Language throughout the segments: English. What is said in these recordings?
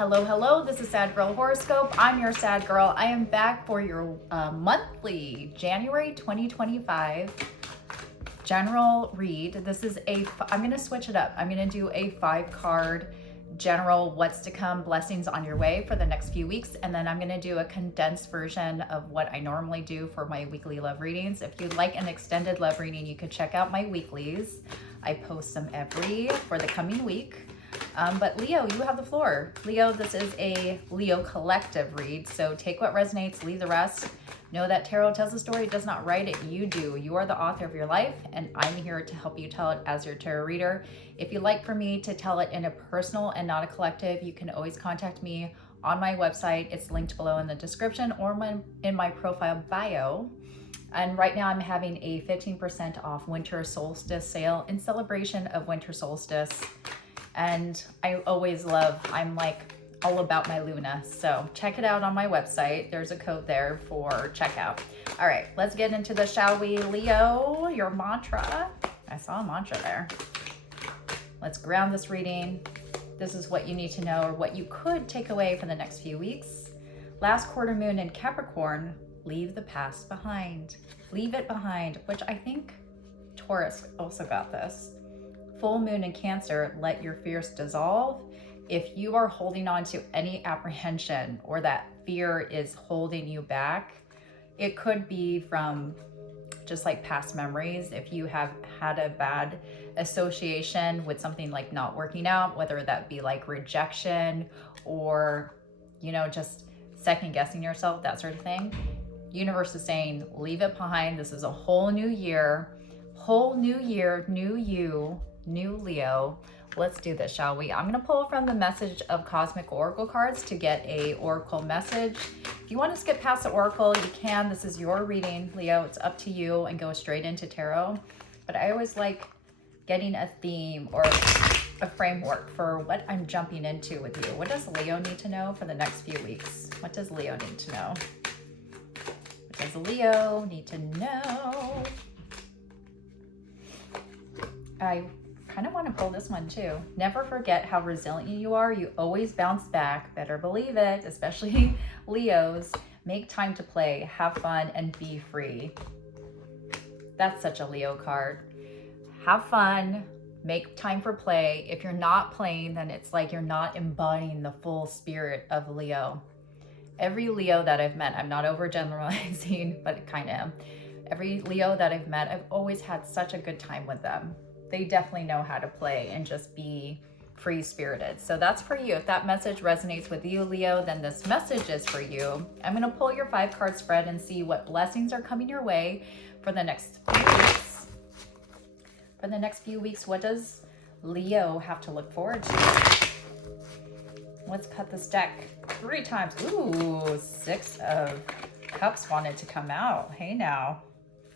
Hello, hello, this is Sad Girl Horoscope. I'm your sad girl. I am back for your monthly January 2025 general read. This is I'm going to switch it up. I'm going to do a 5-card general what's to come, blessings on your way for the next few weeks. And then I'm going to do a condensed version of what I normally do for my weekly love readings. If you'd like an extended love reading, you could check out my weeklies. I post them for the coming week. But Leo, you have the floor. Leo, this is a Leo collective read, so take what resonates, leave the rest. Know that tarot tells the story, it does not write it, you do. You are the author of your life, and I'm here to help you tell it as your tarot reader. If you'd like for me to tell it in a personal and not a collective, you can always contact me on my website. It's linked below in the description or in my profile bio. And right now I'm having a 15% off winter solstice sale in celebration of winter solstice. And I'm like all about my Luna. So check it out on my website. There's a code there for checkout. All right, let's get into this, shall we? Leo, your mantra. I saw a mantra there. Let's ground this reading. This is what you need to know or what you could take away for the next few weeks. Last quarter moon in Capricorn, leave the past behind. Leave it behind, which I think Taurus also got this. Full moon in Cancer, let your fears dissolve. If you are holding on to any apprehension or that fear is holding you back, it could be from just like past memories. If you have had a bad association with something like not working out, whether that be like rejection or, just second guessing yourself, that sort of thing. Universe is saying, leave it behind. This is a whole new year, new you, new Leo. Let's do this, shall we? I'm going to pull from the message of Cosmic Oracle cards to get a Oracle message. If you want to skip past the Oracle, you can. This is your reading, Leo. It's up to you, and go straight into tarot. But I always like getting a theme or a framework for what I'm jumping into with you. What does Leo need to know for the next few weeks? What does Leo need to know? What does Leo need to know? I kind of want to pull this one too. Never forget how resilient you are. You always bounce back. Better believe it, especially Leos. Make time to play, have fun, and be free. That's such a Leo card. Have fun, make time for play. If you're not playing, then it's like you're not embodying the full spirit of Leo. Every Leo that I've met, I'm not overgeneralizing, but kind of am. Every Leo that I've met, I've always had such a good time with them. They definitely know how to play and just be free-spirited. So that's for you. If that message resonates with you, Leo, then this message is for you. I'm going to pull your 5-card spread and see what blessings are coming your way for the next few weeks. For the next few weeks, what does Leo have to look forward to? Let's cut this deck 3 times. Ooh, 6 of Cups wanted to come out. Hey now.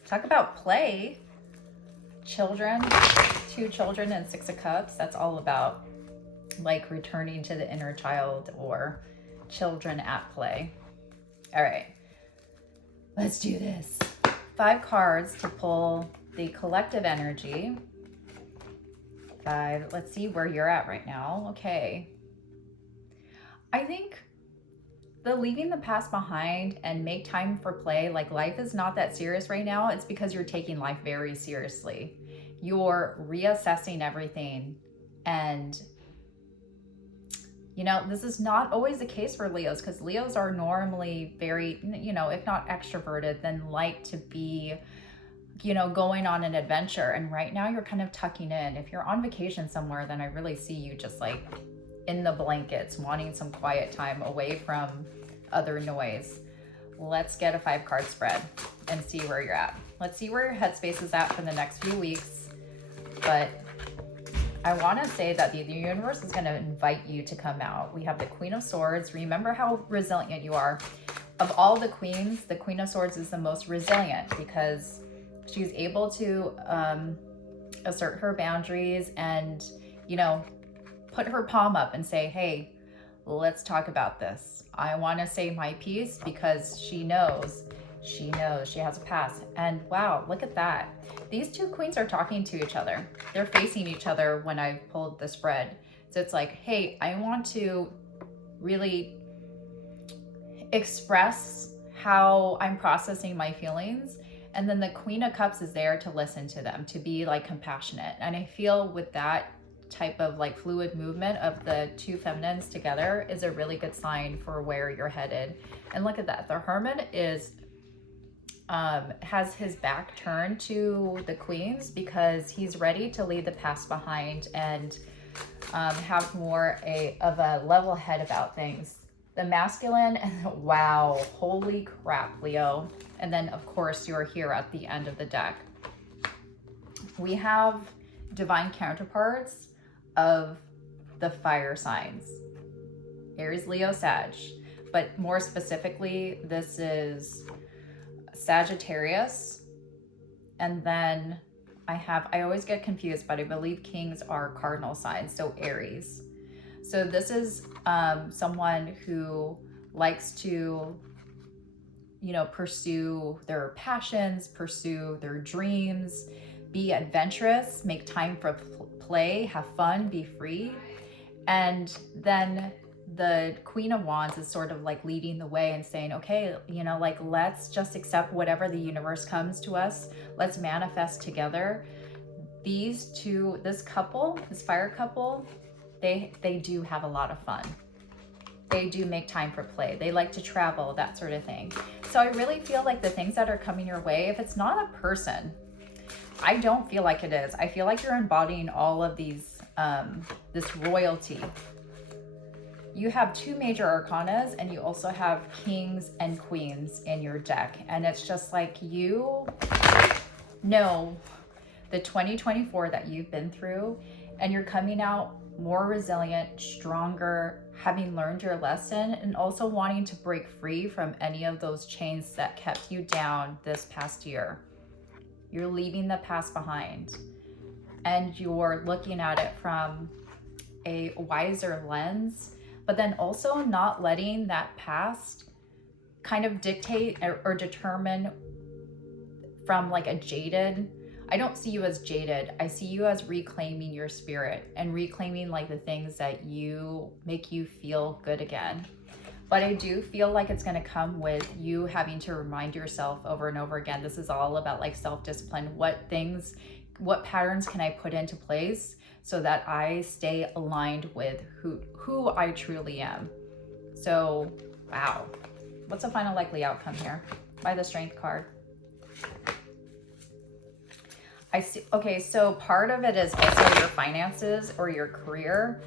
Talk about play. Children, 2 children and 6 of Cups. That's all about like returning to the inner child or children at play. All right, let's do this. 5 cards to pull the collective energy. 5, let's see where you're at right now. Okay. I think the leaving the past behind and make time for play, like life is not that serious right now. It's because you're taking life very seriously. You're reassessing everything. And, this is not always the case for Leos, because Leos are normally very, if not extroverted, then like to be, going on an adventure. And right now you're kind of tucking in. If you're on vacation somewhere, then I really see you just like in the blankets, wanting some quiet time away from other noise. Let's get a 5-card spread and see where you're at. Let's see where your headspace is at for the next few weeks. But I want to say that the universe is going to invite you to come out. We have the Queen of Swords. Remember how resilient you are. Of all the queens, the Queen of Swords is the most resilient because she's able to assert her boundaries and, put her palm up and say, hey, let's talk about this. I want to say my piece, because she knows she has a past. And wow, look at that. These 2 queens are talking to each other. They're facing each other when I pulled the spread. So it's like, hey, I want to really express how I'm processing my feelings. And then the Queen of Cups is there to listen to them, to be like compassionate. And I feel with that type of like fluid movement of the two feminines together is a really good sign for where you're headed. And look at that. The Hermit is has his back turned to the Queens because he's ready to leave the past behind and have more of a level head about things. The masculine, wow, holy crap, Leo. And then of course you're here at the end of the deck. We have divine counterparts of the fire signs, Aries, Leo, Sag, but more specifically, this is Sagittarius. And then I always get confused, but I believe kings are cardinal signs, so Aries. So this is someone who likes to, you know, pursue their passions, pursue their dreams, be adventurous, make time for play, have fun, be free. And then the Queen of Wands is sort of like leading the way and saying, okay, you know, like, let's just accept whatever the universe comes to us. Let's manifest together. These two, this couple, this fire couple, they do have a lot of fun. They do make time for play. They like to travel, that sort of thing. So I really feel like the things that are coming your way, if it's not a person, I don't feel like it is. I feel like you're embodying all of these, this royalty. You have two major arcanas and you also have kings and queens in your deck. And it's just like, you know the 2024 that you've been through, and you're coming out more resilient, stronger, having learned your lesson, and also wanting to break free from any of those chains that kept you down this past year. You're leaving the past behind and you're looking at it from a wiser lens, but then also not letting that past kind of dictate or determine from like a jaded. I don't see you as jaded. I see you as reclaiming your spirit and reclaiming like the things that you make you feel good again. But I do feel like it's going to come with you having to remind yourself over and over again. This is all about like self-discipline. What patterns can I put into place so that I stay aligned with who I truly am? So, wow. What's the final likely outcome here? By the Strength card. I see. Okay, so part of it is also your finances or your career.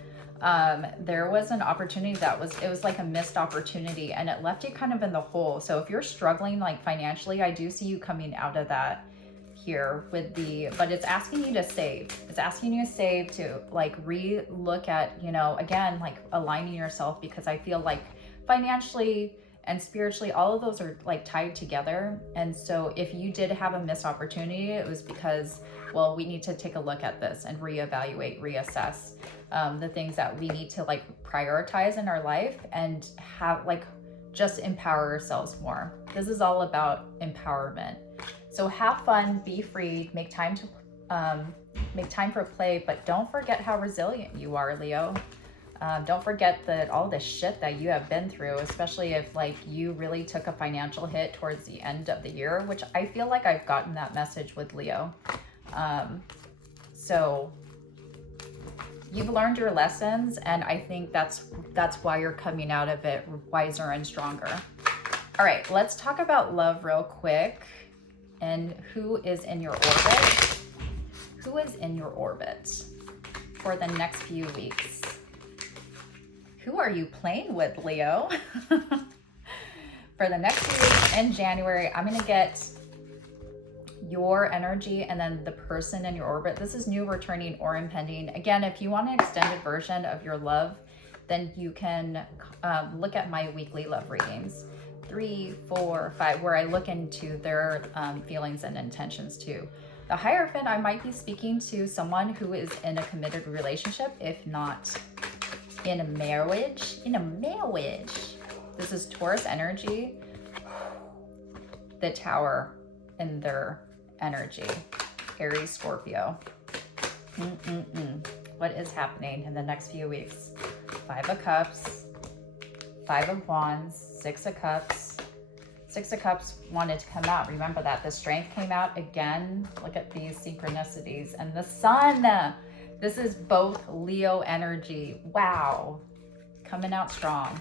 There was an opportunity it was like a missed opportunity and it left you kind of in the hole. So if you're struggling like financially, I do see you coming out of that here but it's asking you to save. It's asking you to save, to like re-look at, you know, again, like aligning yourself, because I feel like financially and spiritually, all of those are like tied together. And so if you did have a missed opportunity, it was because, well, we need to take a look at this and reevaluate, reassess the things that we need to like prioritize in our life and have like just empower ourselves more. This is all about empowerment. So have fun, be free, make time for play, but don't forget how resilient you are, Leo. Don't forget that all the shit that you have been through, especially if like you really took a financial hit towards the end of the year, which I feel like I've gotten that message with Leo. So you've learned your lessons, and I think that's why you're coming out of it wiser and stronger. All right, let's talk about love real quick. And who is in your orbit? Who is in your orbit for the next few weeks? Who are you playing with, Leo? For the next few weeks in January, I'm going to get your energy and then the person in your orbit. This is new, returning, or impending. Again, if you want an extended version of your love, then you can look at my weekly love readings. 3, 4, 5, where I look into their feelings and intentions too. The Hierophant, I might be speaking to someone who is in a committed relationship, if not in a marriage. This is Taurus energy. The Tower in their energy. Aries, Scorpio. What is happening in the next few weeks? 5 of Cups. Five of Wands, Six of Cups. Six of Cups wanted to come out. Remember that. The Strength came out again. Look at these synchronicities. And the Sun. This is both Leo energy. Wow. Coming out strong.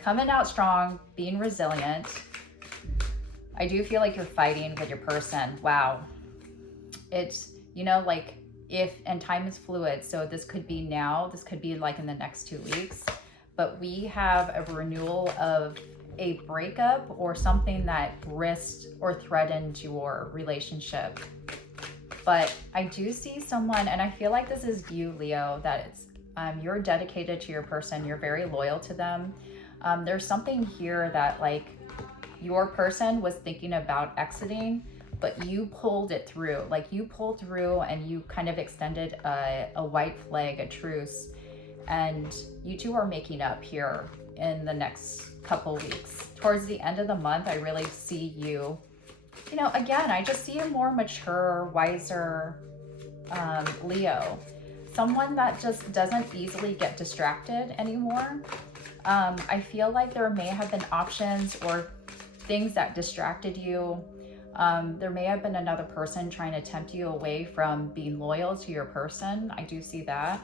Coming out strong, being resilient. I do feel like you're fighting with your person. Wow. It's, you know, like and time is fluid. So this could be now, this could be like in the next 2 weeks, but we have a renewal of a breakup or something that risked or threatened your relationship. But I do see someone, and I feel like this is you, Leo, that it's, you're dedicated to your person. You're very loyal to them. There's something here that like your person was thinking about exiting, but you pulled it through. Like you pulled through and you kind of extended a white flag, a truce, and you two are making up here in the next couple weeks. Towards the end of the month, I really see you, you know, again, I just see a more mature, wiser Leo. Someone that just doesn't easily get distracted anymore. I feel like there may have been options or things that distracted you. There may have been another person trying to tempt you away from being loyal to your person. I do see that.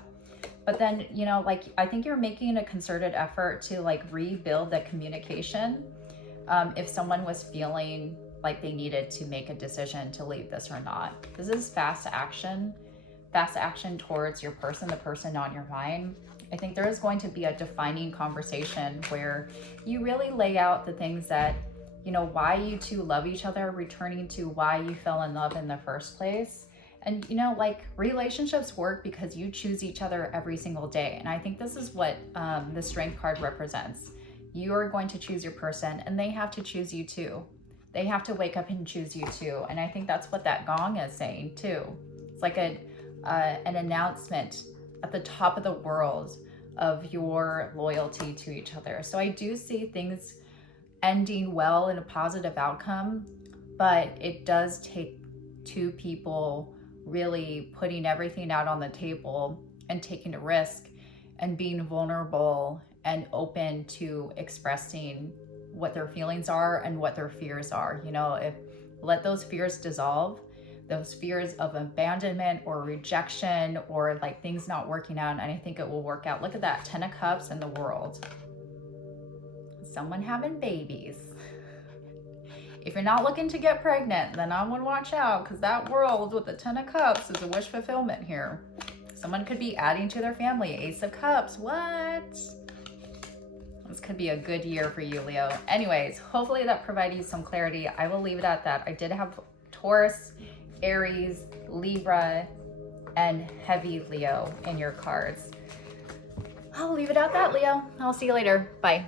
But then, you know, like, I think you're making a concerted effort to like rebuild the communication. If someone was feeling like they needed to make a decision to leave this or not. This is fast action towards your person, the person on your mind. I think there is going to be a defining conversation where you really lay out the things that, you know, why you two love each other, returning to why you fell in love in the first place. And, you know, like relationships work because you choose each other every single day. And I think this is what the Strength card represents. You are going to choose your person and they have to choose you too. They have to wake up and choose you too. And I think that's what that gong is saying too. It's like an announcement at the top of the world of your loyalty to each other. So I do see things ending well in a positive outcome, but it does take two people really putting everything out on the table and taking a risk and being vulnerable and open to expressing what their feelings are and what their fears are. You know, let those fears dissolve, those fears of abandonment or rejection or like things not working out, and I think it will work out. Look at that, 10 of Cups in the World. Someone having babies. If you're not looking to get pregnant, then I would watch out, because that World with the 10 of Cups is a wish fulfillment here. Someone could be adding to their family. Ace of Cups, what? This could be a good year for you, Leo. Anyways, hopefully that provided you some clarity. I will leave it at that. I did have Taurus, Aries, Libra, and heavy Leo in your cards. I'll leave it at that, Leo. I'll see you later. Bye.